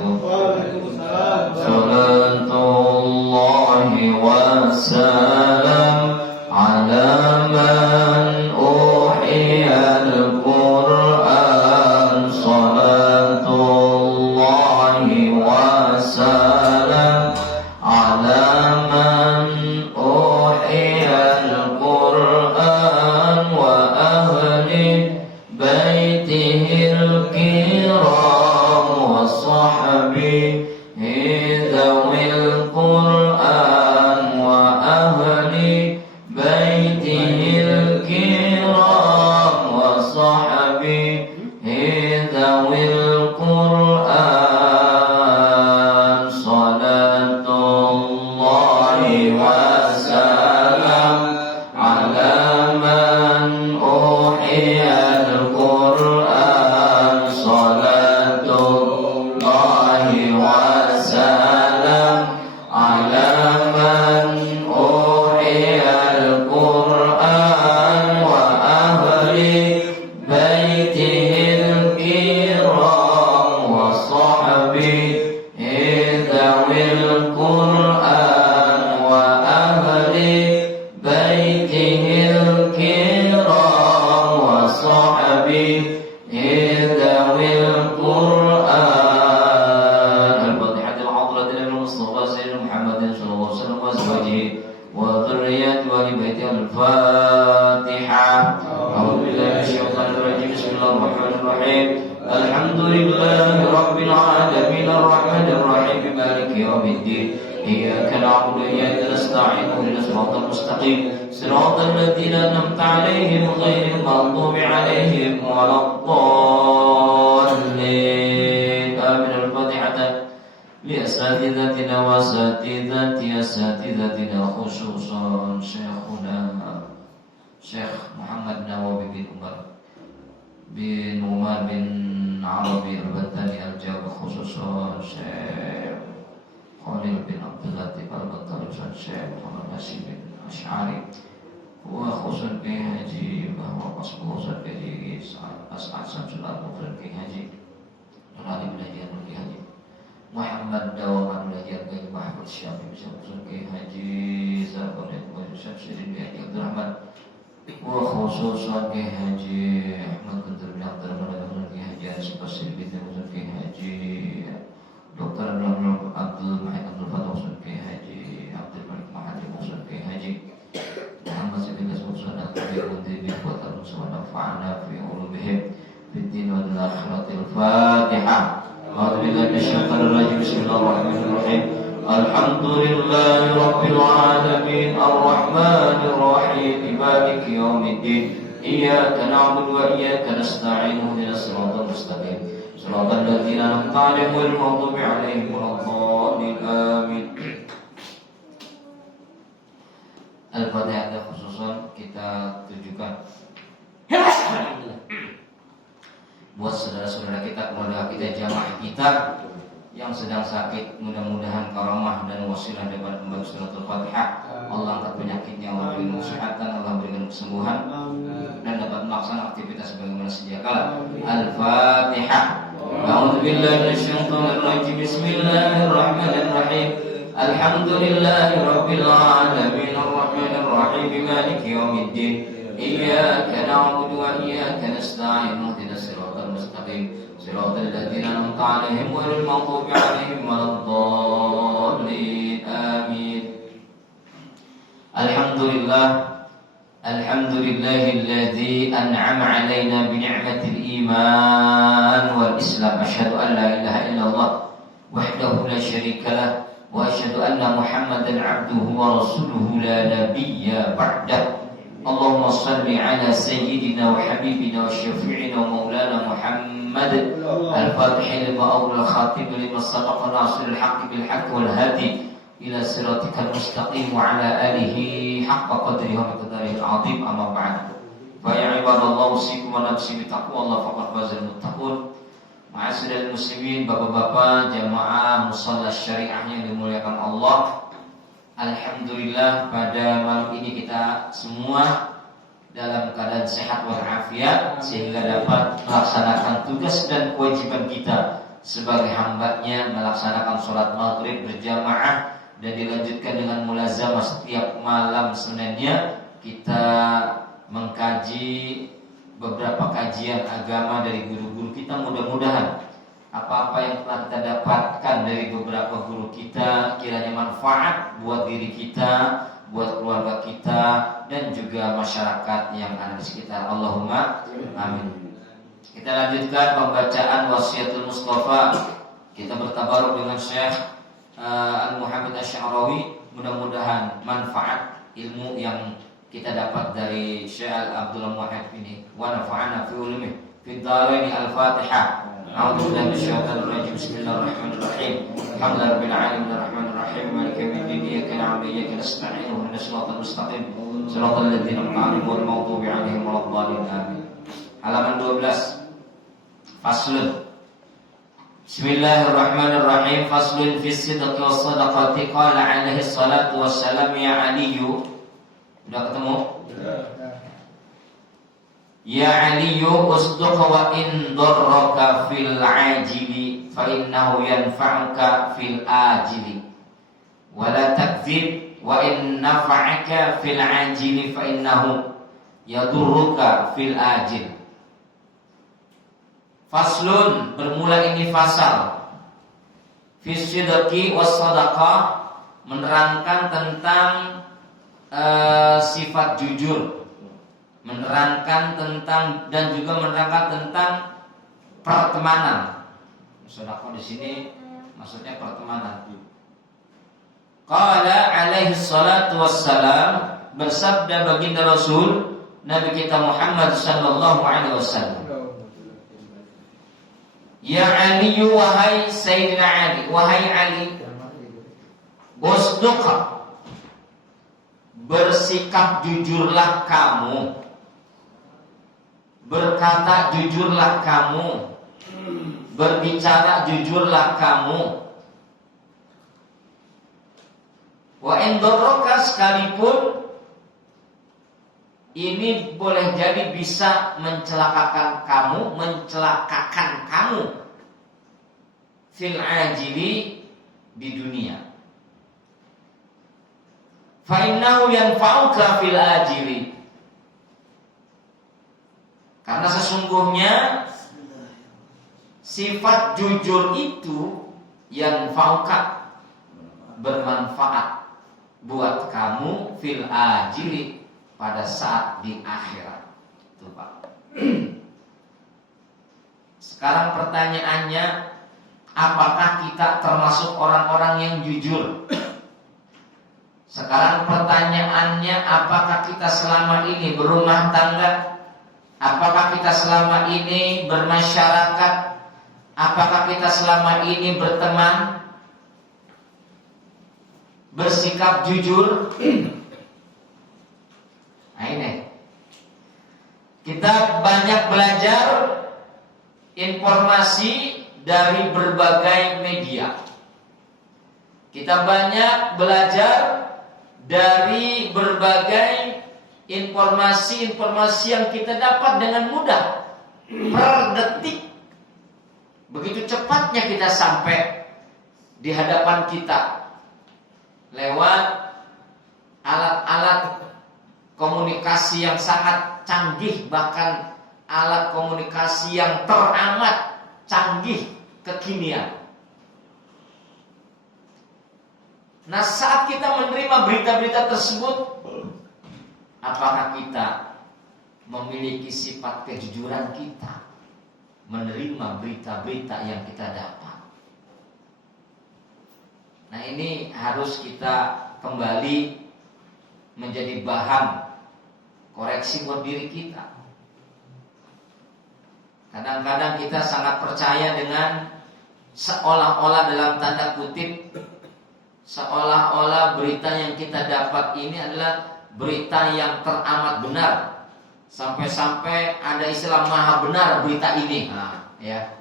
wabarakatuh. Salatullahi wassalam ala man uhiyal Qur'an. Salatullahi wassalam ala man uhiyal Qur'an wa ahli baitihil kiram wa sahbihi dhawil Qur'an wa ahli baitihil kiram wa sahbihi dhawil Qur'an. Salatullahi wassalam ala man uhiyal Qur'an. Salatullahi wassalam ala man uhiyal Qur'an wa ahli baitihil kiram wa sahbihi dhawil Qur'an wa ahli baitihil kiram wa sahbihi dhawil Qur'an. Al-Fatihah al-'azimah al-Mustafa Sayyidina Muhammadin sallallahu alaihi wasallam wa azwajihi wa dhurriyyatihi wa ahli baitihi. Al-Fatihah. A'udzu billahi minasyaitonir rajim. Bismillahir rahmanir rahim. Alhamdulillahi rabbil alamin arrahmanir rahim maliki yaumiddin. Iyyaka na'budu wa iyyaka nasta'in ihdinas siratal mustaqim siratal ladzina an'amta 'alaihim ghairil maghdubi 'alaihim waladdallin. Amin. Al-Fatihah li asatidatina wa asatidatina khususan Syekhuna Syekh Muhammad Nawawi bin Umar bin Arabi al-Battani al-Jawa, khususan Syekh Khalil bin Abdul Latif al-Battani, Syekh Muhammad Hasyim bin Asy'ari, wa khususan Kiai Haji bahwa khususan Kiai As'ad Samsul al-Mufrad Kiai Haji Al-Ali bin Haji Muhammad Dawaman bin Haji Mahmud Syafi'i, khususan Kiai Haji Zarqawi bin Syamsuddin bin Abdul Rahman, wa khususan Kiai Haji Ahmad bin Abdul Rahman, Kiai Haji Asy-Syafi'i bin Kiai Haji Dr. Abdul Muhammad Abdul Fatah, Kiai Haji Abdul Malik Mahdi, Kiai Haji Muhammad bin Hasan Al-Kabir bin Qatar Subhanahu fi ulumihim fid din wal akhiratil Fatihah. A'udzu billahi minasyaitonir rajim. Bismillahirrahmanirrahim. Alhamdulillahi rabbil alamin arrahmanir rahim maliki yaumiddin. Iyyaka na'budu wa iyyaka nasta'in ihdinas siratal mustaqim siratal ladzina an'amta 'alaihim ghairil maghdubi 'alaihim waladdallin. Amin. Al-Fatihah khususan kita tujukan buat saudara-saudara kita, keluarga kita, jamaah kita yang sedang sakit. Mudah-mudahan karamah dan wasilah daripada pembaca suratul Fatihah, Allah angkat penyakitnya, Allah berikan kesehatan, Allah berikan kesembuhan, dan dapat melaksanakan aktivitas sebagaimana sedia kala. Al-Fatihah. A'udzu billahi minasyaitonir rajim. Bismillahirrahmanirrahim. Alhamdulillahi rabbil alamin arrahmanir rahim maliki yaumiddin. Iyyaka na'budu wa iyyaka nasta'in ihdinas siratal mustaqim siratal ladzina an'amta 'alaihim ghairil maghdubi 'alaihim waladdallin. Amin. Alhamdulillahilladzi an'ama 'alaina bi ni'matil iman wal islam. Asyhadu an la ilaha illallah wahdahu la syarika lah wa asyhadu anna Muhammadan 'abduhu wa rasuluhu la nabiyya ba'dah. Allahumma salli ala sayyidina wa habibina wa syafi'ina wa maulana Muhammad al-Fatih lima awwal khatib lima sabaqa nasiril haqqi bil haqqi wal hadi ila siratikal mustaqim wa ala alihi haqqa qadrihi wa miqdarihi al-'azim. Amma ba'd. Fa ya ibadallah, usikum wa nafsi bi taqwallah faqad fazal muttaqun. Ma'asyiral muslimin, bapak-bapak jamaah musalla syariah yang dimuliakan Allah. Alhamdulillah, pada malam ini kita semua dalam keadaan sehat walafiat sehingga dapat melaksanakan tugas dan kewajiban kita sebagai hambanya melaksanakan sholat maghrib berjamaah dan dilanjutkan dengan mulazamah setiap malam Seninnya kita mengkaji beberapa kajian agama dari guru-guru kita. Mudah-mudahan apa-apa yang telah kita dapatkan dari beberapa guru kita kiranya manfaat buat diri kita, buat keluarga kita, dan juga masyarakat yang ada di sekitar. Allahumma amin. Kita lanjutkan pembacaan Wasiatul Mustafa. Kita bertabaruk dengan Syekh Al-Muhammad Asy-Sya'rawi. Mudah-mudahan manfaat ilmu yang kita dapat dari Syekh Abdul Muwahhid ini. Wa nafa'ana fi ulumi fi dharain. Al-Fatihah. A'udzu billahi minasyaitonir rajim. Bismillahirrahmanirrahim. Alhamdulillahirabbil alamin arrahmanir rahim maliki yaumiddin iyyaka na'budu wa iyyaka nasta'in ihdinas siratal mustaqim siratal ladzina an'amta 'alaihim ghairil maghdubi 'alaihim waladdallin. Amin. Halaman 12. Faslun. Bismillahirrahmanirrahim. Faslun fi sidqi was sadaqati. Qala alaihi salatu wassalam ya Aliyu. Sudah ketemu? Ya Aliyu usduq wa in darraka fil ajili fa innahu yanfa'uka fil ajili wa la takdzib wa in nafa'aka fil ajili fa innahu yadurruka fil ajil. Faslun, bermula ini fasal. Fi sidqi was sadaqah, menerangkan tentang sifat jujur, menerangkan tentang dan juga menerangkan tentang pertemanan. Sedekah di sini maksudnya pertemanan. Qala alaihi salatu wassalam, bersabda baginda Rasul Nabi kita Muhammad sallallahu alaihi wasallam. Ya Ali, wahai Sayyidina Ali, wahai Ali, usduqa, bersikap jujurlah kamu, berkata jujurlah kamu, berbicara jujurlah kamu. Wa in darraka, sekalipun ini boleh jadi bisa mencelakakan kamu fil ajili, di dunia. Fa innahu yanfa'uka fil ajili, karena sesungguhnya sifat jujur itu yanfa'uka, bermanfaat buat kamu fil ajili, pada saat di akhirat. Itu Pak. Sekarang pertanyaannya, apakah kita termasuk orang-orang yang jujur? Sekarang pertanyaannya, apakah kita selama ini berumah tangga? Apakah kita selama ini bermasyarakat? Apakah kita selama ini berteman? Bersikap jujur? Nah ini, kita banyak belajar informasi dari berbagai media. Kita banyak belajar dari berbagai informasi-informasi yang kita dapat dengan mudah. Per detik, begitu cepatnya kita sampai di hadapan kita lewat alat-alat komunikasi yang sangat canggih, bahkan alat komunikasi yang teramat canggih kekinian. Nah, saat kita menerima berita-berita tersebut, apakah kita memiliki sifat kejujuran kita menerima berita-berita yang kita dapat? Nah, ini harus kita kembali menjadi bahan koreksi buat diri kita. Kadang-kadang kita sangat percaya dengan seolah-olah, dalam tanda kutip, seolah-olah berita yang kita dapat ini adalah berita yang teramat benar, sampai-sampai ada istilah maha benar berita ini. Nah, ya.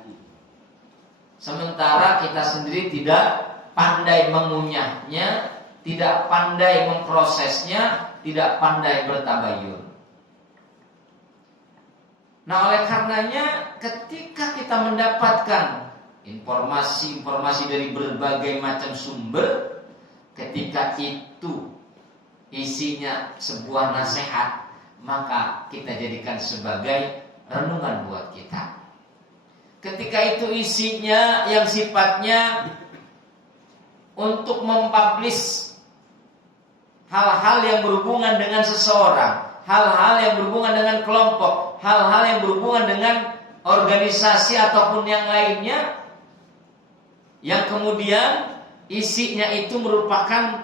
Sementara kita sendiri tidak pandai mengunyahnya, tidak pandai memprosesnya, tidak pandai bertabayun. Nah, oleh karenanya ketika kita mendapatkan informasi dari berbagai macam sumber, ketika itu isinya sebuah nasihat, maka kita jadikan sebagai renungan buat kita. Ketika itu isinya yang sifatnya untuk mempublish hal-hal yang berhubungan dengan seseorang, hal-hal yang berhubungan dengan kelompok, hal-hal yang berhubungan dengan organisasi ataupun yang lainnya, yang kemudian isinya itu merupakan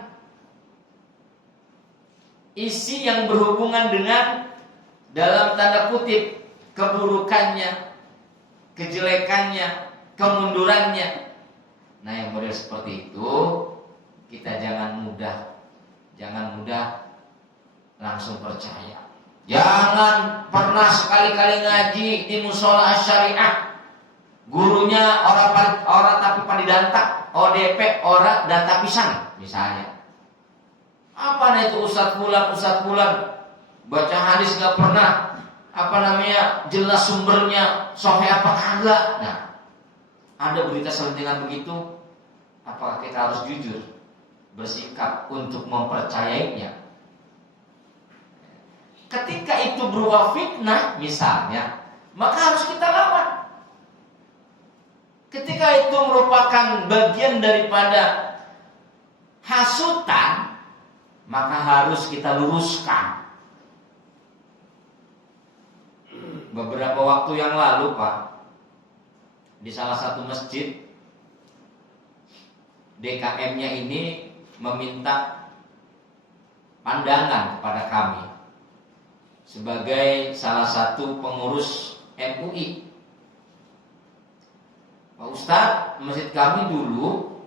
isi yang berhubungan dengan, dalam tanda kutip, keburukannya, kejelekannya, kemundurannya. Nah, yang model seperti itu kita jangan mudah langsung percaya. Jangan pernah sekali-kali ngaji di musola syariah, gurunya orang tapi padidantak, ODP orang data pisang misalnya. Apa itu Ustadz Fulan baca hadis nggak pernah jelas sumbernya, sahih apa kagak. Nah, ada berita selentingan begitu, apakah kita harus jujur bersikap untuk mempercayainya? Ketika itu berupa fitnah misalnya, maka harus kita lawan. Ketika itu merupakan bagian daripada hasutan, maka harus kita luruskan. Beberapa waktu yang lalu, Pak, di salah satu masjid, DKM-nya ini meminta pandangan kepada kami sebagai salah satu pengurus MUI. Pak Ustadz, masjid kami dulu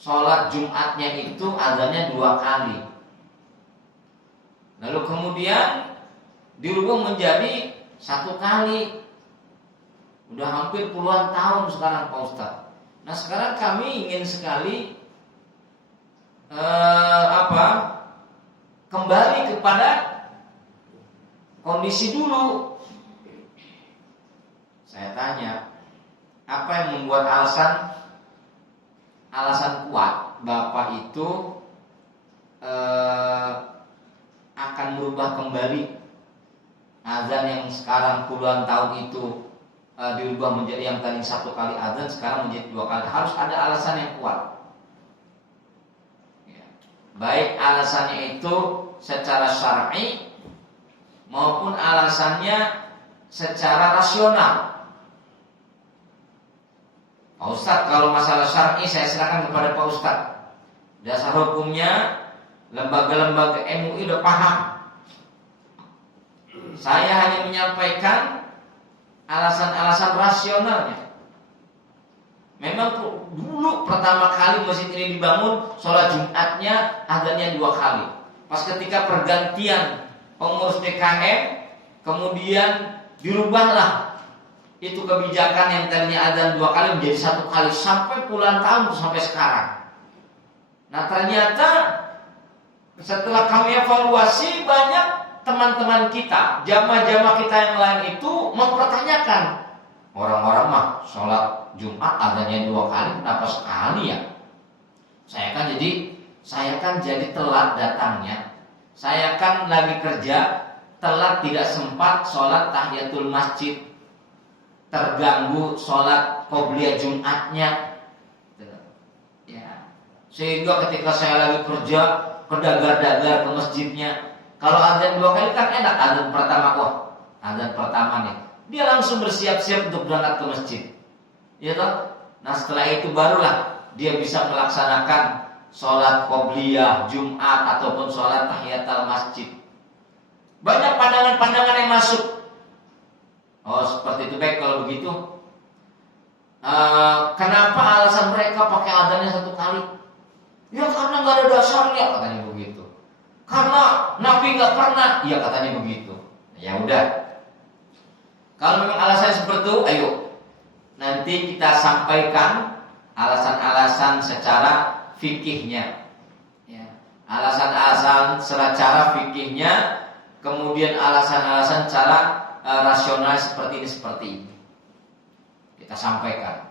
sholat Jumatnya itu azannya 2 kali. Lalu kemudian dirubah menjadi 1 kali. Udah hampir puluhan tahun sekarang, Pak Ustadz. Nah, sekarang kami ingin sekali kembali kepada kondisi dulu. Saya tanya, apa yang membuat alasan kuat Bapak itu akan merubah kembali azan yang sekarang puluhan tahun itu dirubah menjadi yang tadi 1 kali azan sekarang menjadi 2 kali? Harus ada alasan yang kuat. Ya. Baik alasannya itu secara syar'i maupun alasannya secara rasional. Pak Ustadz, kalau masalah syar'i saya serahkan kepada Pak Ustadz. Dasar hukumnya lembaga-lembaga MUI udah paham. Saya hanya menyampaikan alasan-alasan rasionalnya. Memang dulu pertama kali masjid ini dibangun, sholat Jumatnya azannya 2 kali. Pas ketika pergantian pengurus DKM, kemudian dirubahlah itu kebijakan yang tadinya azan 2 kali menjadi 1 kali sampai puluhan tahun sampai sekarang. Nah, ternyata setelah kami evaluasi, banyak teman-teman kita, jamaah-jamaah kita yang lain itu mempertanyakan, orang-orang mah sholat Jumat azannya 2 kali, kenapa sekali ya? Saya kan jadi telat datangnya. Saya kan lagi kerja, telat, tidak sempat sholat tahiyatul masjid, terganggu sholat qobliyah Jumatnya. Ya. Sehingga ketika saya lagi kerja, kedagar-dagar ke masjidnya. Kalau azan 2 kali kan enak, azan pertama nih, dia langsung bersiap-siap untuk berangkat ke masjid, ya toh. Nah, setelah itu barulah dia bisa melaksanakan sholat qobliyah Jumat ataupun sholat tahiyatul masjid. Banyak pandangan-pandangan yang masuk. Oh, seperti itu, baik kalau begitu. Kenapa alasan mereka pakai azannya 1 kali? Ya karena nggak ada dasarnya, katanya begitu. Karena Nabi nggak pernah, ya katanya begitu. Ya udah. Kalau memang alasannya seperti itu, ayo nanti kita sampaikan alasan-alasan secara fikihnya. Ya. Alasan-alasan secara fikihnya, kemudian alasan-alasan secara rasional seperti ini. kita sampaikan.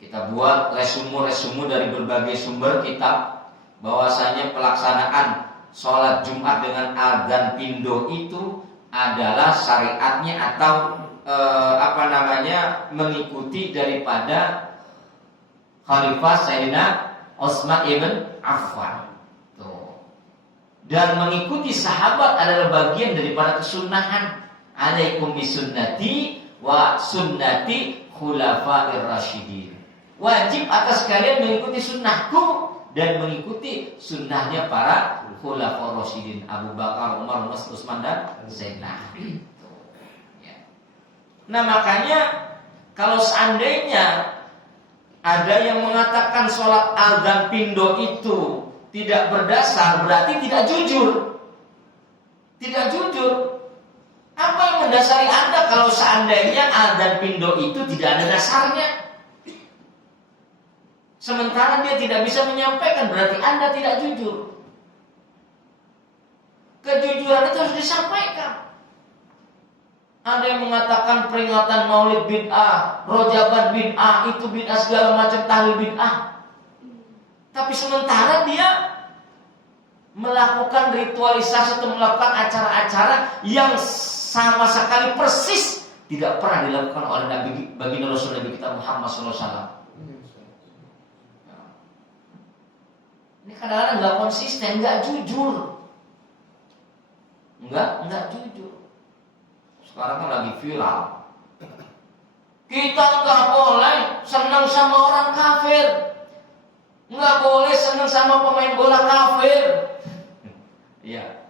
Kita buat resume dari berbagai sumber kitab bahwasanya pelaksanaan sholat Jumat dengan adzan pindo itu adalah syariatnya atau mengikuti daripada Khalifah Sayyidina Utsman ibn Affan. Tuh. Dan mengikuti sahabat adalah bagian daripada kesunahan. Alaikum bisunnati wa sunnati khulafa'ir rasyidin. Wajib atas kalian mengikuti sunnahku dan mengikuti sunnahnya para khulafa'ur rasyidin, Abu Bakar, Umar, Utsman dan Zainal. Ya. Nah, makanya kalau seandainya ada yang mengatakan sholat adzan pindo itu tidak berdasar, berarti tidak jujur. Tidak jujur. Apa yang mendasari Anda kalau seandainya adzan pindo itu tidak ada dasarnya? Sementara dia tidak bisa menyampaikan, berarti Anda tidak jujur. Kejujuran itu harus disampaikan. Ada yang mengatakan peringatan Maulid bid'ah, Rojaban bid'ah, itu bid'ah segala macam, tahlil bid'ah. Tapi sementara dia melakukan ritualisasi atau melakukan acara-acara yang sama sekali persis tidak pernah dilakukan oleh Nabi baginda Rasul Nabi kita Muhammad SAW. Ini kadang-kadang nggak konsisten, nggak jujur, nggak jujur. Sekarang kan lagi viral. Kita nggak boleh senang sama orang kafir, nggak boleh senang sama pemain bola kafir. Iya.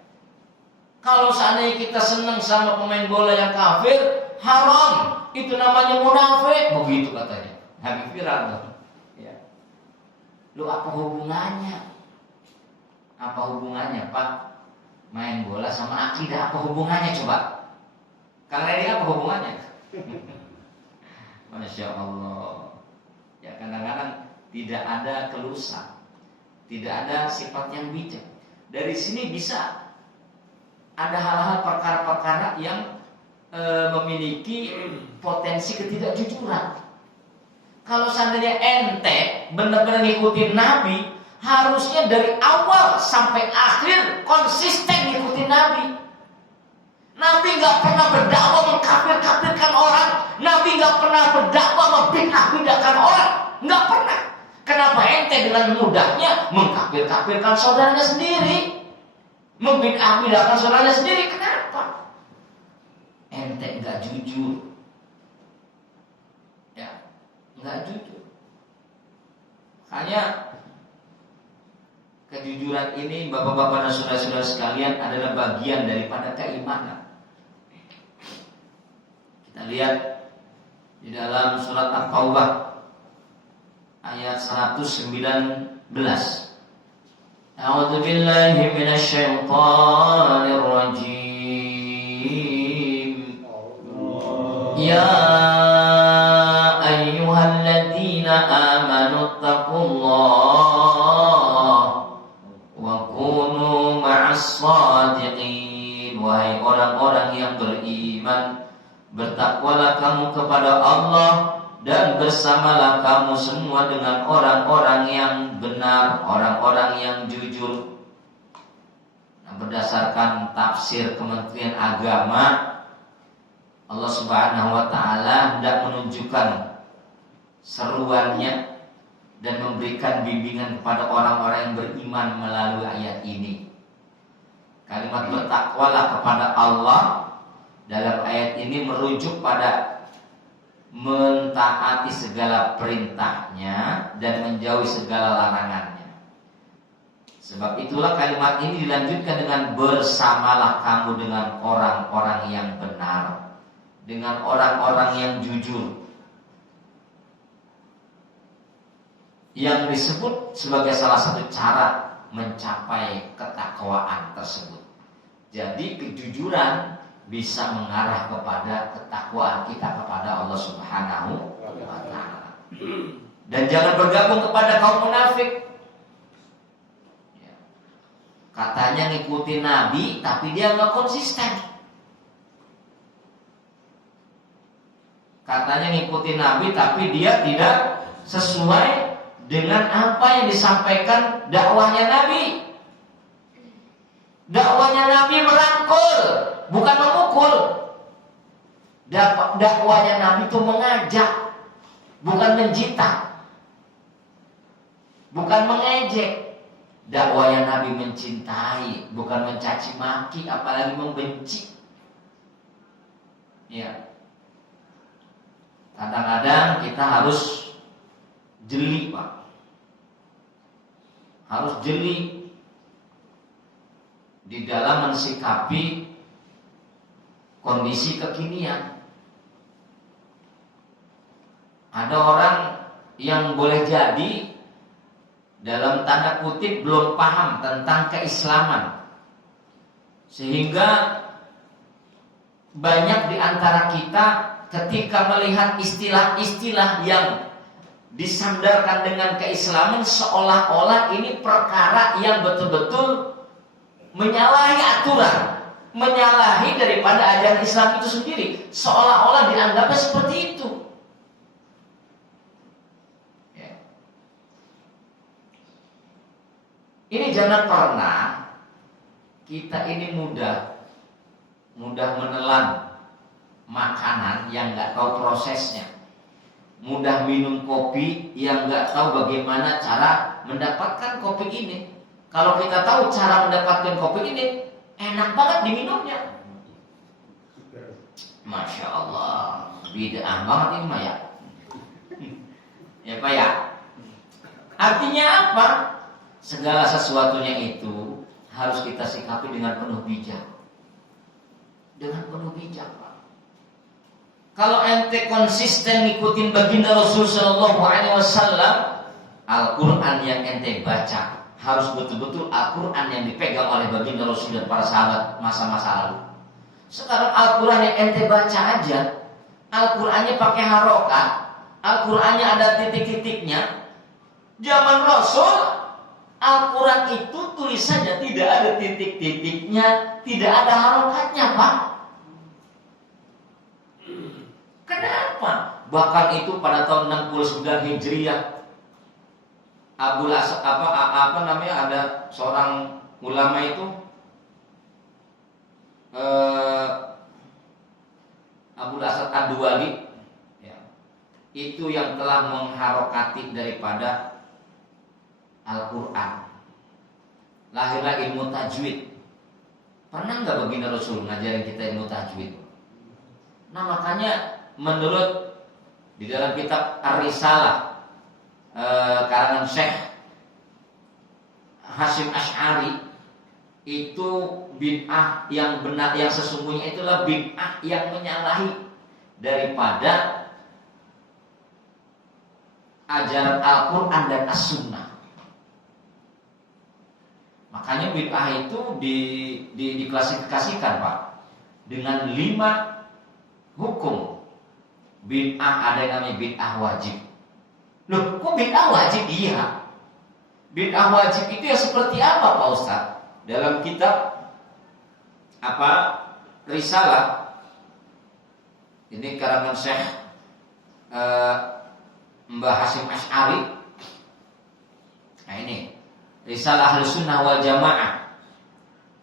Kalau seandainya kita senang sama pemain bola yang kafir, haram. Itu namanya munafik. Begitu katanya. Lagi viral. Lu apa hubungannya? Apa hubungannya, Pak? Main bola sama akidah apa hubungannya coba? Kang Redi apa hubungannya? Masya Allah. Ya kadang-kadang tidak ada kelusan, tidak ada sifat yang bijak. Dari sini bisa ada hal-hal perkara-perkara yang memiliki potensi ketidakjujuran. Kalau seandainya ente benar-benar ngikutin Nabi, harusnya dari awal sampai akhir konsisten ngikutin Nabi. Nabi nggak pernah berdakwah mengkafir-kafirkan orang. Nabi nggak pernah berdakwah membid'ah-bid'ahkan orang. Nggak pernah. Kenapa ente dengan mudahnya mengkafir-kafirkan saudaranya sendiri, membid'ah-bid'ahkan saudaranya sendiri? Kenapa? Ente nggak jujur. Nggak jujur. Hanya kejujuran ini bapak-bapak dan saudara-saudara sekalian adalah bagian daripada keimanan. Kita lihat di dalam surat At-Taubah ayat 119. A'udzu billahi minasyaitonir rajim. Ya amanu taqullah wa kunu ma'as shadiqin. Wahai orang-orang yang beriman, bertakwalah kamu kepada Allah dan bersamalah kamu semua dengan orang-orang yang benar, orang-orang yang jujur. Nah, berdasarkan tafsir Kementerian Agama, Allah Subhanahu wa taala hendak menunjukkan seruannya dan memberikan bimbingan kepada orang-orang yang beriman melalui ayat ini. Kalimat bertakwalah kepada Allah dalam ayat ini merujuk pada mentaati segala perintahnya dan menjauhi segala larangannya. Sebab itulah kalimat ini dilanjutkan dengan bersamalah kamu dengan orang-orang yang benar, dengan orang-orang yang jujur, yang disebut sebagai salah satu cara mencapai ketakwaan tersebut. Jadi kejujuran bisa mengarah kepada ketakwaan kita kepada Allah Subhanahu wa taala. Dan jangan bergabung kepada kaum munafik. Katanya ngikutin Nabi tapi dia nggak konsisten. Katanya ngikutin Nabi tapi dia tidak sesuai dengan apa yang disampaikan dakwahnya Nabi. Dakwahnya Nabi merangkul, bukan memukul. Dakwahnya Nabi itu mengajak, bukan menjita, bukan mengejek. Dakwahnya Nabi mencintai, bukan mencaci maki, apalagi membenci. Ya. Kadang-kadang kita harus jeli, Pak. Harus jeli di dalam mensikapi kondisi kekinian. Ada orang yang boleh jadi dalam tanda kutip belum paham tentang keislaman, sehingga banyak di antara kita ketika melihat istilah-istilah yang disandarkan dengan keislaman seolah-olah ini perkara yang betul-betul menyalahi aturan, menyalahi daripada ajaran Islam itu sendiri, seolah-olah dianggapnya seperti itu. Ya. Ini jangan pernah kita ini mudah menelan makanan yang nggak tahu prosesnya, mudah minum kopi yang nggak tahu bagaimana cara mendapatkan kopi ini. Kalau kita tahu cara mendapatkan kopi ini, enak banget diminumnya. Masya Allah, bid'ah banget ini Maya. Ya Pak ya. Artinya apa? Segala sesuatunya itu harus kita sikapi dengan penuh bijak. Dengan penuh bijak, Pak. Kalau ente konsisten ngikutin baginda Rasul sallallahu alaihi wasallam, Al-Qur'an yang ente baca harus betul-betul Al-Quran yang dipegang oleh baginda Rasul dan para sahabat masa-masa lalu. Sekarang Al-Quran yang ente baca aja, Al-Qurannya pakai harokat, Al-Qurannya ada titik-titiknya. Zaman Rasul, Al-Quran itu tulisannya tidak ada titik-titiknya, tidak ada harokatnya, Pak. Kenapa? Bahkan itu pada tahun 69 Hijriah, ada seorang ulama itu Abul Asad Ad-Duwali, ya, itu yang telah mengharokati daripada Al-Quran. Lahirlah ilmu tajwid. Pernah nggak baginda Rasul ngajarin kita ilmu tajwid? Nah makanya menurut di dalam kitab Ar-Risalah karangan Syekh Hasyim Asy'ari, itu bid'ah yang benar, yang sesungguhnya itulah bid'ah yang menyalahi daripada ajaran Al-Quran dan As-Sunnah. Makanya bid'ah itu diklasifikasikan, Pak, dengan 5 hukum. Bid'ah ada yang namanya bid'ah wajib. Loh, kok bid'ah wajib? Iya. Bid'ah wajib itu ya seperti apa, Pak Ustaz? Dalam kitab Risalah, ini karangan Syekh Mbah Hasyim Asy'ari. Nah ini Risalah Ahlus Sunnah wal Jamaah.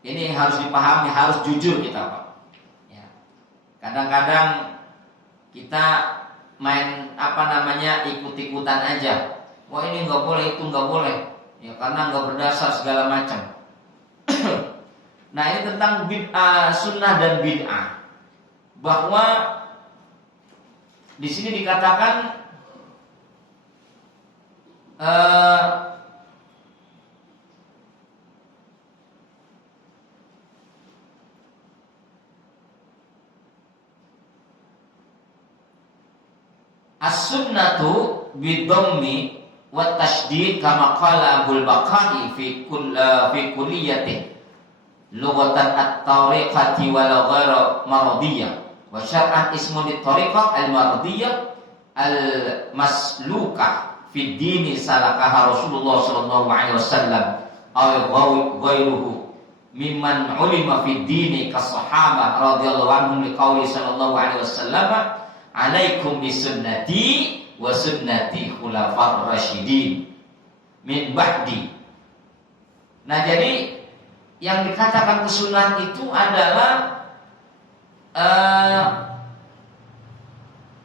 Ini harus dipahami, harus jujur kita, Pak. Ya. Kadang-kadang kita main ikut-ikutan aja. Wah ini nggak boleh, itu nggak boleh, ya karena nggak berdasar segala macam. Nah ini tentang bid'ah, sunnah dan bid'ah, bahwa di sini dikatakan as-sunnatu bidhammi wa tasydid kama qala Abul Baqai fi kulliyati lughatan at-tariqati wal ghairu mardiyah wa syar'an ismun at-tariqah al-mardiyah al-maslukah fi dini salakaha Rasulullah sallallahu alaihi wasallam aw ghairuhu mimman ulima fi dini kas sahabah radhiyallahu anhum liqauli sallallahu alaihi wasallam alaikum bisunnati wa sunnati khulafar rasyidin min ba'di. Nah, jadi yang dikatakan kesunahan itu adalah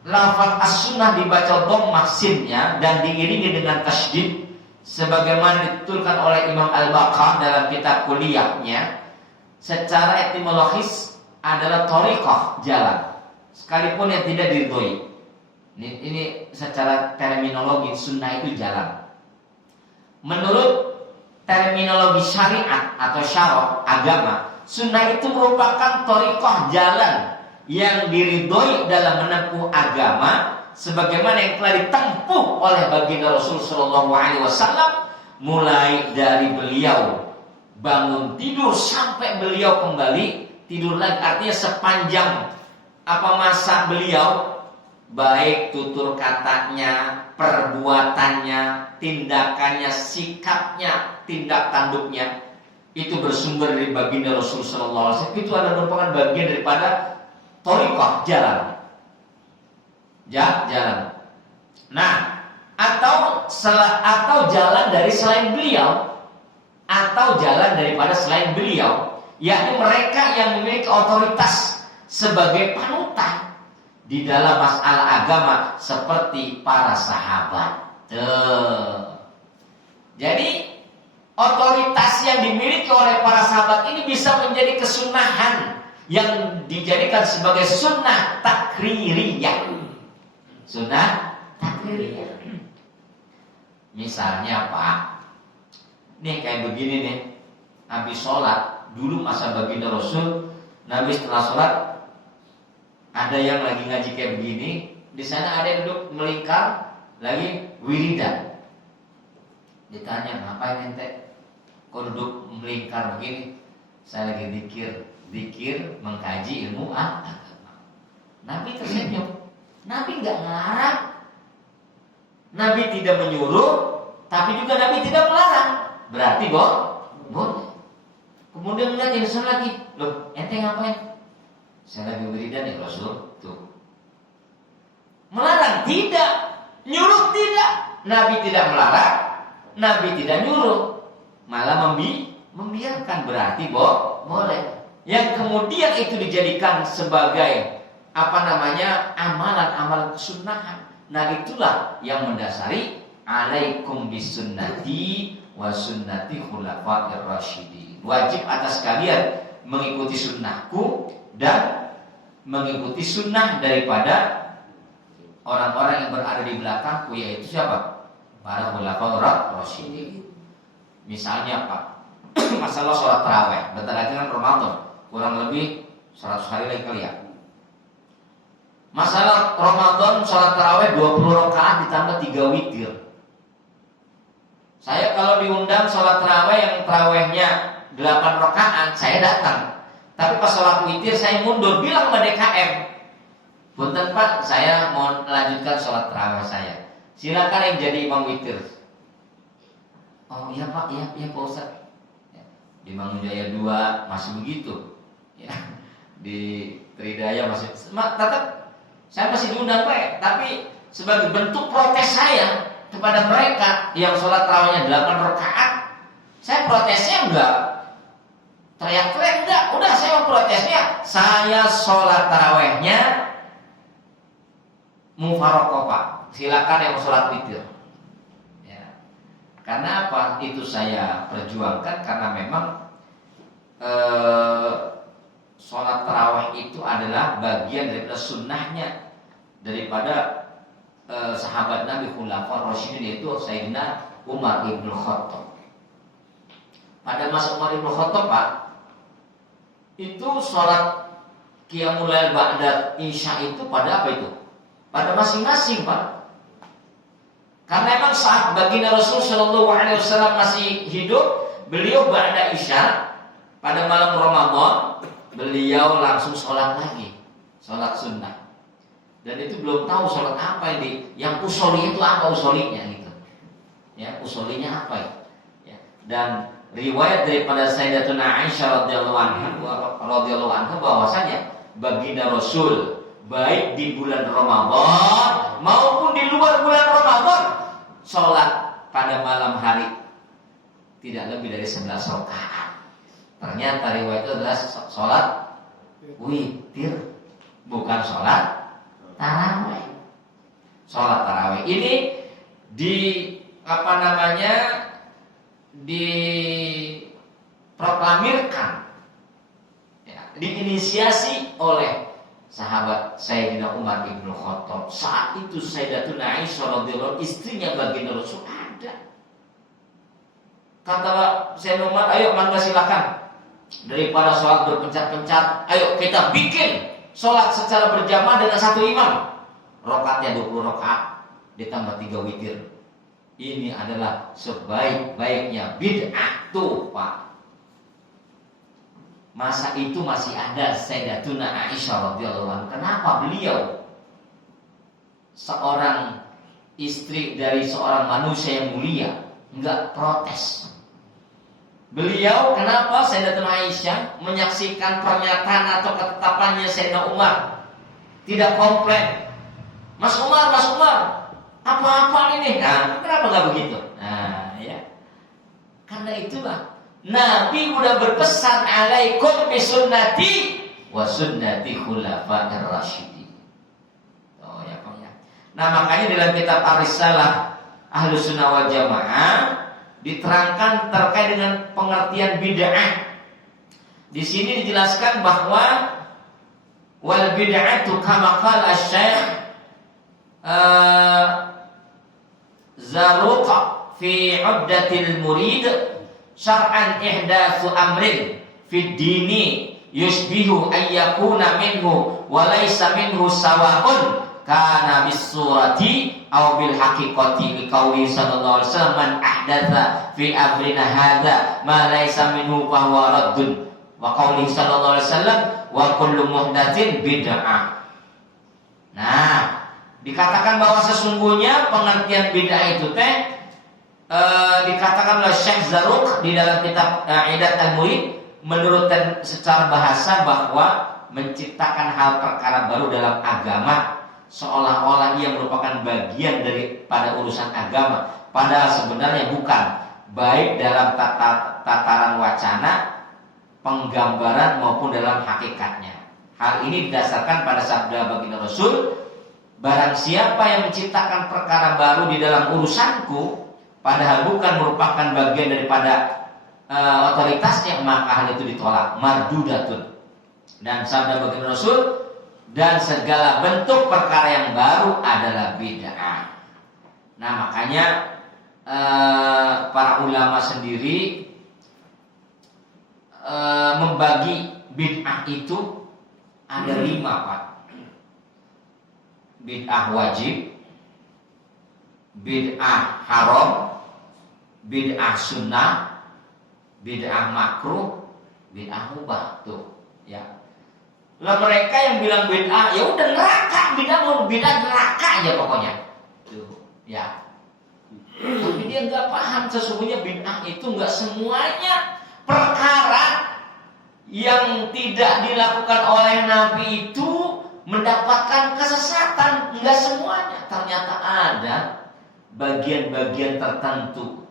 lafaz as-sunnah dibaca dhammah sinnya dan diiringi dengan tasydid sebagaimana dituturkan oleh Imam Al-Baqah dalam kitab kuliahnya. Secara etimologis adalah thariqah, jalan, sekalipun yang tidak diridhoi. Ini secara terminologi sunnah itu jalan. Menurut terminologi syariat atau syarah agama, sunnah itu merupakan thariqah, jalan yang diridhoi dalam menempuh agama sebagaimana yang telah ditempuh oleh baginda Rasul sallallahu alaihi wasallam mulai dari beliau bangun tidur sampai beliau kembali tidur lagi, artinya sepanjang masa beliau, baik tutur katanya, perbuatannya, tindakannya, sikapnya, tindak tanduknya itu bersumber dari baginda Rasul sallallahu alaihi wasallam. Itu adalah merupakan bagian daripada thariqah, jalan. Nah, atau jalan dari selain beliau, atau jalan daripada selain beliau, yakni mereka yang memiliki otoritas sebagai panutan di dalam masalah agama seperti para sahabat. Jadi otoritas yang dimiliki oleh para sahabat ini bisa menjadi kesunahan yang dijadikan sebagai sunnah takririyah. Sunnah takririyah. Misalnya Pak, nih kayak begini nih, habis sholat dulu masa baginda Rasul, Nabi setelah sholat ada yang lagi ngaji kayak begini, di sana ada yang duduk melingkar lagi wiridan. Ditanya, ngapain ente? Kok duduk melingkar begini? Saya lagi zikir mengkaji ilmu agama. Nabi tersenyum. Nabi nggak ngelarang, Nabi tidak menyuruh, tapi juga Nabi tidak melarang. Berarti boleh. Kemudian lihat Rasul lagi, loh ente ngapain? Saya lagi wiridan ya Rasul. Tuh. Melarang tidak, nyuruh tidak. Nabi tidak melarang, Nabi tidak nyuruh, malah membiarkan. Berarti boleh. Yang kemudian itu dijadikan sebagai amalan kesunahan. Nah, itulah yang mendasari alaikum bisunnati wa sunnati khulafa'ir rasyidin. Wajib atas kalian mengikuti sunnahku dan mengikuti sunnah daripada orang-orang yang berada di belakangku, yaitu siapa? Para khulafa'ir rasyidin. Misalnya Pak, masalah sholat tarawih, bentar lagi kan Ramadan, kurang lebih 100 hari lagi kali ya. Masalah Ramadan sholat tarawih 20 rakaat ditambah 3 witir. Saya kalau diundang sholat tarawih yang tarawihnya 8 rakaat, saya datang. Tapi pas sholat witir saya mundur, bilang sama DKM, punten Pak, saya mau melanjutkan sholat tarawih saya. Silakan yang jadi imam witir. Oh iya Pak, iya Pak Ustaz. Di Mangunjaya 2 masih begitu. Ya. Di Tridaya masih tetap saya masih diundang Pak, tapi sebagai bentuk protes saya kepada mereka yang sholat tarawihnya 8 rakaat, saya protesnya enggak teriak-teriak, enggak. Udah saya mau protesnya, saya sholat tarawihnya mufaraqah Pak. Silakan yang mau sholat witir. Ya. Karena apa? Itu saya perjuangkan karena memang sholat tarawih itu adalah bagian daripada sunnahnya daripada sahabat Nabi khulafa'ir rasyidin, yaitu Sayyidina Umar ibn Khattab. Pada masa Umar ibn Khattab Pak, itu sholat qiyamul lail ba'da isya itu pada apa itu? Pada masing-masing Pak. Karena memang saat baginda Rasul sallallahu alaihi wasallam masih hidup, beliau ba'da isya pada malam Ramadan beliau langsung sholat lagi, sholat sunnah. Dan itu belum tahu sholat apa ini. Yang usoli itu apa usolinya gitu. Ya, usolinya apa ya. Dan riwayat daripada Sayyidatuna Aisyah radhiyallahu anha bahwasanya baginda Rasul baik di bulan Ramadan maupun di luar bulan Ramadan, sholat pada malam hari tidak lebih dari 11 rakaat. Ternyata riwayat itu adalah sholat witir, bukan sholat tarawih. Sholat tarawih ini diproklamirkan, ya, diinisiasi oleh sahabat Sayyidina Umar bin Khattab. Saat itu Sayyidatuna Aisyah radhiyallahu istrinya baginda Rasul ada. Kata Sayyidina Umar, ayo mangga silakan, daripada sholat berpencar-pencar, ayo kita bikin sholat secara berjamaah dengan satu imam. Rakaatnya 20 rakaat ditambah 3 witir. Ini adalah sebaik-baiknya bid'ah tuh, Pak. Masa itu masih ada Sayyidatuna Aisyah radhiyallahu anha. Kenapa beliau, seorang istri dari seorang manusia yang mulia, enggak protes? Beliau, kenapa Sayyidatuna Aisyah menyaksikan pernyataan atau ketetapannya Sayyidina Umar tidak komplain? Mas Umar, apa-apa ini? Nah, kenapa gak begitu? Nah, ya. Karena itulah Nabi udah berpesan, alaikum bisunnati wa sunnati khulafa'ir rasyidin. Oh ya, Pak ya. Nah, makanya dalam kitab Ar-Risalah Ahlus Sunnah wal Jamaah diterangkan terkait dengan pengertian bid'ah. Di sini dijelaskan bahwa wal bid'atu kama qala asy-syekh Zaruq fi 'uddatil murid syar'an ihdatsu amrin fid dini yushbihu ayyakuna minhu wa laysa minhu sawa'un kana bis surati aw bil haqiqati liqauli sallallahu alaihi wasallam man ahdatsa fi amrina hadza ma laysa minhu fa huwa raddun wa qauli sallallahu alaihi wasallam wa kullu muhdatsin bid'ah. Nah, dikatakan bahwa sesungguhnya pengertian bid'ah itu dikatakan oleh Syekh Zaruq di dalam kitab Idat Al-Murid, menurut secara bahasa bahwa menciptakan hal perkara baru dalam agama seolah-olah ia merupakan bagian daripada urusan agama, padahal sebenarnya bukan, baik dalam tataran wacana, penggambaran maupun dalam hakikatnya. Hal ini didasarkan pada sabda baginda Rasul, barang siapa yang menciptakan perkara baru di dalam urusanku, padahal bukan merupakan bagian daripada otoritasnya, maka hal itu ditolak, mardudatun. Dan sabda baginda Rasul, dan segala bentuk perkara yang baru adalah bid'ah. Nah, makanya para ulama sendiri membagi bid'ah itu ada 5, Pak. Bid'ah wajib, bid'ah haram, bid'ah sunnah, bid'ah makruh, bid'ah mubah tuh, ya. Lah mereka yang bilang bid'ah, ya udah neraka, bid'ah neraka aja pokoknya. Tuh, ya. Tapi dia nggak paham sesungguhnya bid'ah itu nggak semuanya perkara yang tidak dilakukan oleh Nabi itu mendapatkan kesesatan, enggak semuanya. Ternyata ada bagian-bagian tertentu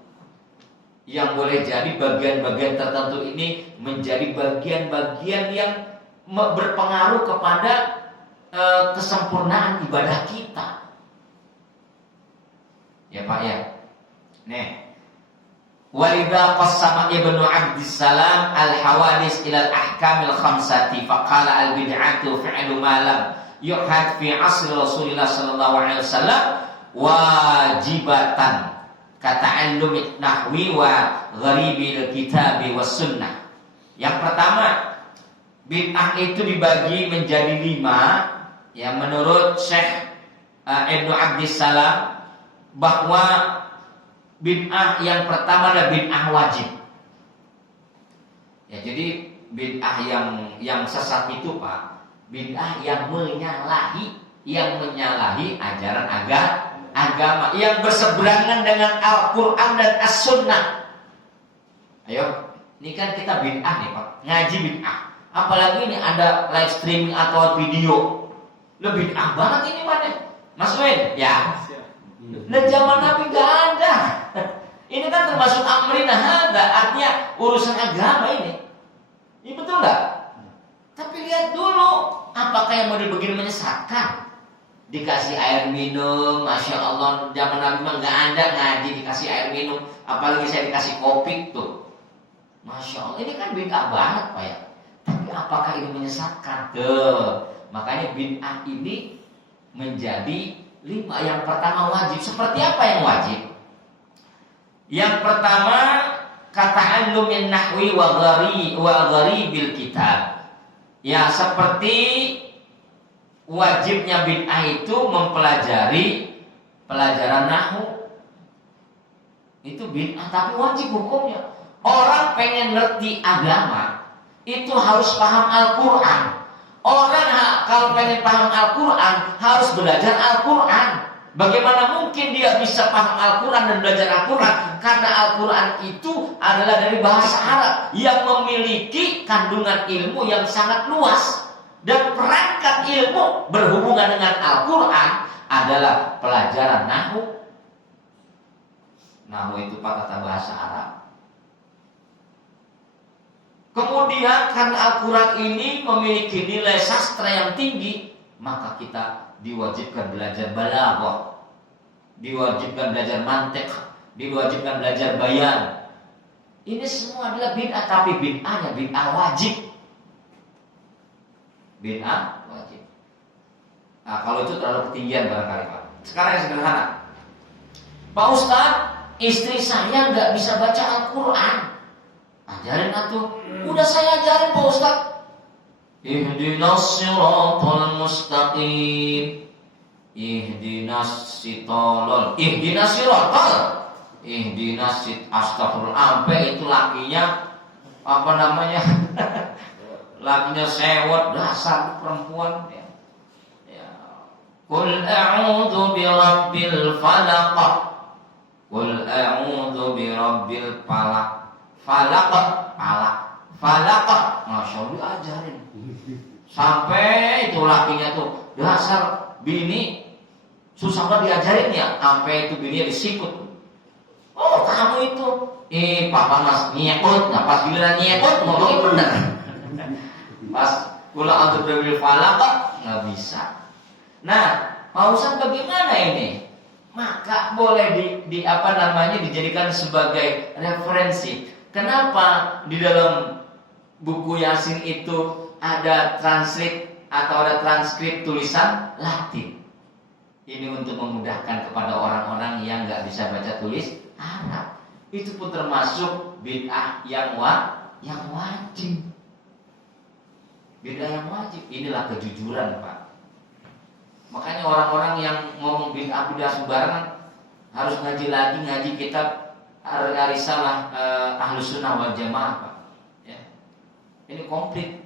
yang boleh jadi bagian-bagian tertentu ini menjadi bagian-bagian yang berpengaruh kepada kesempurnaan ibadah kita. Ya Pak ya. Nih. Walidha qassama Ibnu Abdissalam al-hawadis ila al-ahkamil khamsati faqala al-bid'atu fi'lu ma lam yuhad fi asri Rasulillah sallallahu alaihi wasallam wajibatan kata'allumi nahwi wa gharibil kitabi was sunnah. Yang pertama, bid'ah itu dibagi menjadi 5, ya, menurut Syekh Ibnu Abdissalam, bahwa bid'ah yang pertama adalah bid'ah wajib. Ya, jadi bid'ah yang sesat itu, Pak, bid'ah yang menyalahi ajaran agama, yang berseberangan dengan Al-Qur'an dan As-Sunnah. Ayo, ini kan kita bid'ah nih, Pak. Ngaji bid'ah. Apalagi ini ada live streaming atau video. Lebih banget ini mana? Mas Win, ya. Nah zaman Nabi gak ada. Ini kan termasuk amrina hada, artinya urusan agama ini. Ini betul nggak? Tapi lihat dulu, apakah yang mau begini menyesatkan? Dikasih air minum, masya Allah, zaman Nabi mah nggak ada ngaji dikasih air minum, apalagi saya dikasih kopi tuh, masya Allah, ini kan bid'ah banget Pak ya. Tapi apakah ini menyesatkan? Tuh, makanya bid'ah ini menjadi 5. Yang pertama wajib. Seperti apa yang wajib? Yang pertama kata'allumin nahwi wa gharibil kitab. Ya seperti wajibnya bid'ah itu mempelajari pelajaran nahwu. Itu bid'ah tapi wajib hukumnya. Orang pengen ngerti agama itu harus paham Al-Qur'an. Orang kalau pengen paham Al-Quran harus belajar Al-Quran. Bagaimana mungkin dia bisa paham Al-Quran dan belajar Al-Quran? Karena Al-Quran itu adalah dari bahasa Arab yang memiliki kandungan ilmu yang sangat luas. Dan perangkat ilmu berhubungan dengan Al-Quran adalah pelajaran nahwu. Nahwu itu tata bahasa Arab. Kemudian karena Al-Quran ini memiliki nilai sastra yang tinggi, maka kita diwajibkan belajar balaghah, diwajibkan belajar mantiq, diwajibkan belajar bayan. Ini semua adalah bid'ah, tapi bid'ahnya bid'ah wajib. Bid'ah wajib. Nah, kalau itu terlalu ketinggian barangkali Pak. Sekarang yang sederhana. Pak Ustadz, istri saya nggak bisa baca Al-Quran. Ajarin atuh. Udah saya ajarin Pak Ustaz. Ihdinas siratal mustaqim. Ihdinas siratal. Astagfirullah. Sampai itu lakinya apa namanya? Lakinya sewot, dasar perempuan ya. Qul a'udzu birabbil falaq. Qul a'udzu birabbil falaq. Falaq, masya Allah diajarin. Sampai itu lakinya tuh dasar bini susah banget diajarin ya. Sampai itu bininya disikut. Oh kamu itu, papa mas nyekut. Nah pas giliran nyekut ngomongnya bener. Pas kula untuk berbil falaq nggak bisa. Nah, Pak Ustaz bagaimana ini? Maka boleh dijadikan sebagai referensi. Kenapa di dalam buku Yasin itu ada transkrip tulisan Latin? Ini untuk memudahkan kepada orang-orang yang nggak bisa baca tulis Arab. Itu pun termasuk bid'ah yang wajib. Bid'ah yang wajib. Inilah kejujuran Pak. Makanya orang-orang yang ngomong bid'ah sembarangan harus ngaji kitab Risalah Ahlus Sunnah wal Jamaah Pak. Ya. Ini komplit.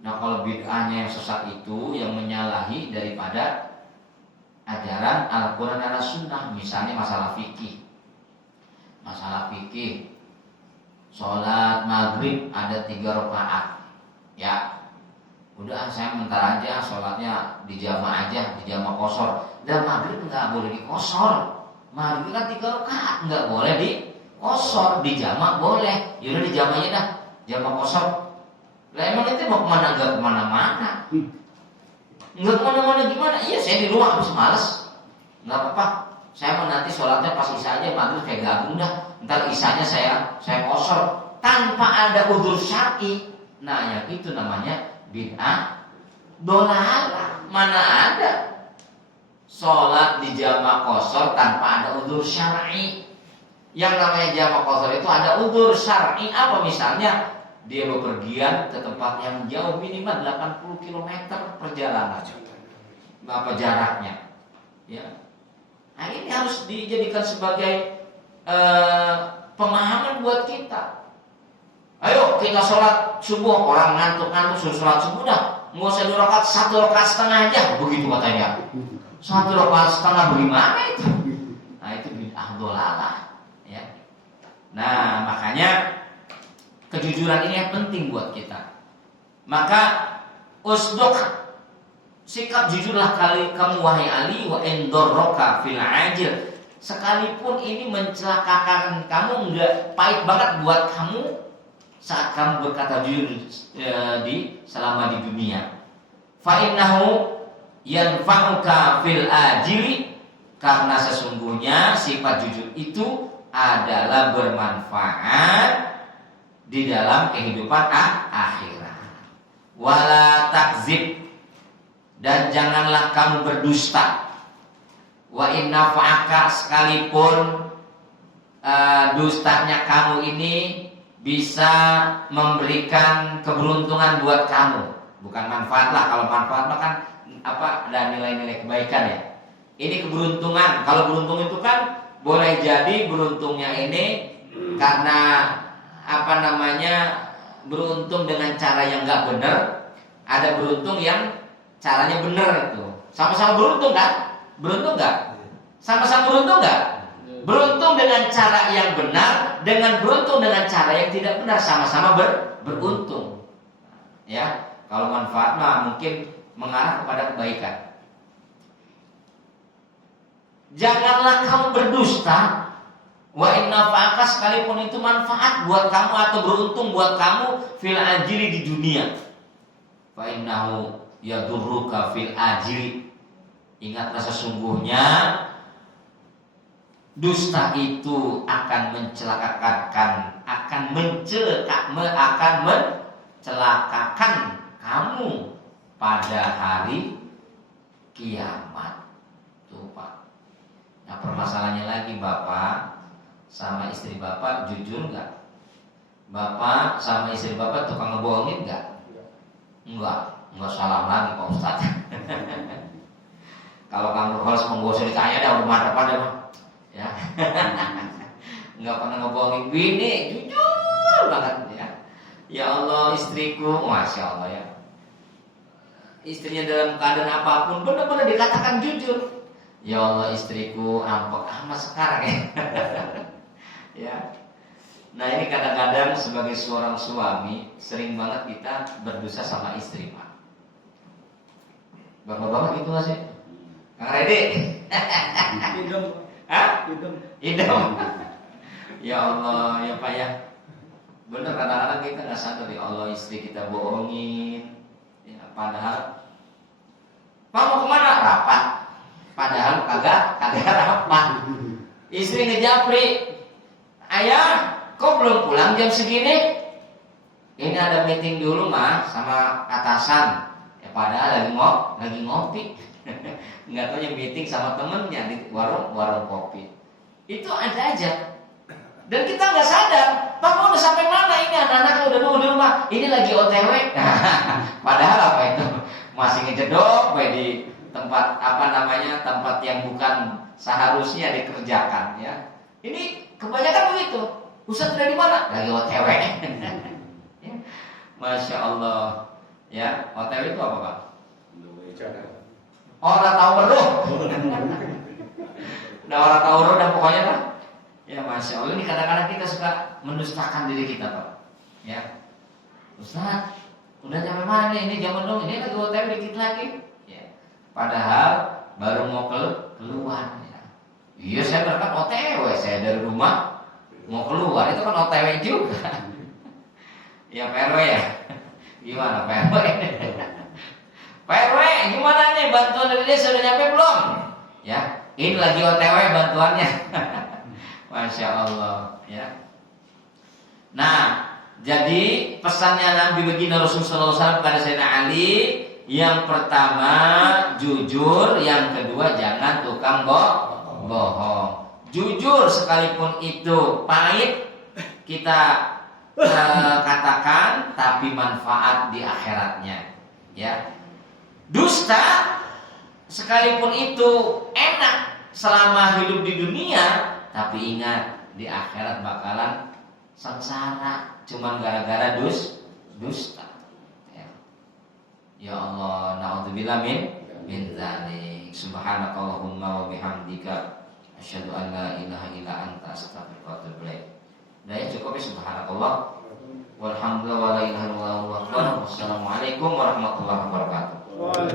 Nah kalau bid'ahnya yang sesat itu yang menyalahi daripada ajaran Al-Quran dan As-Sunnah. Misalnya masalah fikih. Sholat maghrib ada 3 rakaat. Ya. Udah saya bentar aja sholatnya dijama aja, dijama qashar. Dan maghrib nggak boleh dikosor. Maghrib kan 3 rakaat, nggak boleh dikosor, dijama boleh. Yaudah dijamanya dah, jama qashar. Lah emang itu mau kemana? Nggak kemana-mana. Nggak kemana-mana gimana? Iya saya di rumah habis males. Nggak apa-apa. Saya mau nanti sholatnya pas isya aja, maghrib kayak gabung dah. Ntar isyanya saya qashar tanpa ada udzur syar'i. Nah yang itu namanya bid'ah dolalah. Mana ada sholat di jama qashar tanpa ada udzur syar'i. Yang namanya jama qashar itu ada udzur syar'i. Apa misalnya dia bepergian ke tempat yang jauh, minimal 80 km perjalanan. Apa jaraknya? Ya. Nah ini harus dijadikan sebagai pemahaman buat kita. Ayo kita sholat subuh, orang ngantuk suruh sholat subuh dah. Nggak usah 2 rakaat, 1 rakaat setengah aja. Begitu katanya. 1 rakaat setengah bagaimana itu? Nah itu bid'ah dolalah. Ya. Nah makanya kejujuran ini yang penting buat kita. Maka usduk, Sikap jujurlah kali kamu wahai Ali, wa indorroka fil ajil. Sekalipun ini mencelakakan kamu, enggak pahit banget buat kamu saat kamu berkata jujur selama di dunia. Fa innahu yanfa'uka fil ajili, karena sesungguhnya sifat jujur itu adalah bermanfaat di dalam kehidupan akhirat. Wala takzib, dan janganlah kamu berdusta. Wa inna fa'aka, sekalipun dustanya kamu ini bisa memberikan keberuntungan buat kamu. Bukan manfaat lah, kalau manfaat mah kan ada nilai-nilai kebaikan ya. Ini keberuntungan. Kalau beruntung itu kan boleh jadi beruntungnya ini karena beruntung dengan cara yang nggak benar. Ada beruntung yang caranya benar itu. Sama-sama beruntung kan? Beruntung nggak? Sama-sama beruntung nggak? Beruntung dengan cara yang benar, dengan beruntung dengan cara yang tidak benar, sama-sama beruntung. Ya, kalau manfaat mah mungkin mengarah kepada kebaikan. Janganlah kamu berdusta. Wa inna fa'aka, sekalipun itu manfaat buat kamu atau beruntung buat kamu fil ajili, di dunia. Fa innahu yadurruka fil ajili. Ingatlah sesungguhnya dusta itu akan mencelakakan, akan mencelakakan kamu pada hari kiamat. Tuh Pak. Nah, permasalahannya lagi, Bapak sama istri Bapak jujur nggak? Bapak sama istri Bapak tukang ngebohongin nggak? Enggak salah lagi Pak Ustadz. Kalau kamu harus menggosok ditanya dah rumah depan deh, ya. Nggak pernah ngebohongin bini, jujur banget ya. Ya Allah, istriku, masya Allah ya. Istrinya dalam keadaan apapun benar-benar dikatakan jujur. Ya Allah, istriku ampek amat sekarang ya. Ya. Nah, ini kadang-kadang sebagai seorang suami sering banget kita berdosa sama istri, Pak. Bapak-bapak gitu nggak sih? Kang Redi? Idem. Hah? Idem. Ya Allah, ya Pak ya. Bener, kadang-kadang kita nggak sadar, ya Allah, istri kita bohongin. Ya, padahal Pak mau kemana? Rapat. Padahal kagak rapat. Istri ngejapri, ayah, kok belum pulang jam segini? Ini ada meeting dulu mah sama atasan. Ya padahal lagi ngopi. Nggak tahu yang meeting sama temennya di warung kopi. Itu ada aja. Dan kita nggak sadar, Pak udah sampai mana ini, anak-anak udah nunggu di rumah. Ini lagi OTW. Padahal apa itu? Masih ngejedok di tempat tempat yang bukan seharusnya dikerjakan ya. Ini kebanyakan begitu. Ustaz udah di mana? Lagi OTW. Ya. Masya Allah. Ya, OTW itu apa Pak? Orang tahu beruh. Orang tahu beruh dan pokoknya Pak. Ya Masya Allah, ini kadang-kadang kita suka mendustakan diri kita Pak. Ya, Ustaz, udah nyampe mana nih? Ini jam dong, ini lagi OTW dikit lagi. Ya. Padahal baru mau keluar. Ya. Iya, saya berangkat OTW, saya dari rumah mau keluar, itu kan OTW juga. Ya PRW ya. Gimana PRW? PRW, gimana nih bantuan dari dia sudah nyampe belum? Ya, ini lagi OTW bantuannya. Masya Allah ya. Nah, jadi pesannya Nabi baginda Rasulullah SAW kepada Sayyidina Ali, yang pertama jujur, yang kedua jangan tukang bohong. Jujur sekalipun itu pahit kita katakan, tapi manfaat di akhiratnya. Ya. Dusta sekalipun itu enak selama hidup di dunia, tapi ingat di akhirat bakalan sengsara cuman gara-gara dusta. Ya Allah, naudzubillah min dzalik. Subhanakallahumma wa bihamdika asyhadu an la ilaha illa anta astaghfiruka wa atubu ilaik. Nah, ya cukup ya, subhanakallah walhamdulillah wa la ilaha illallah. Wassalamualaikum warahmatullahi wabarakatuh.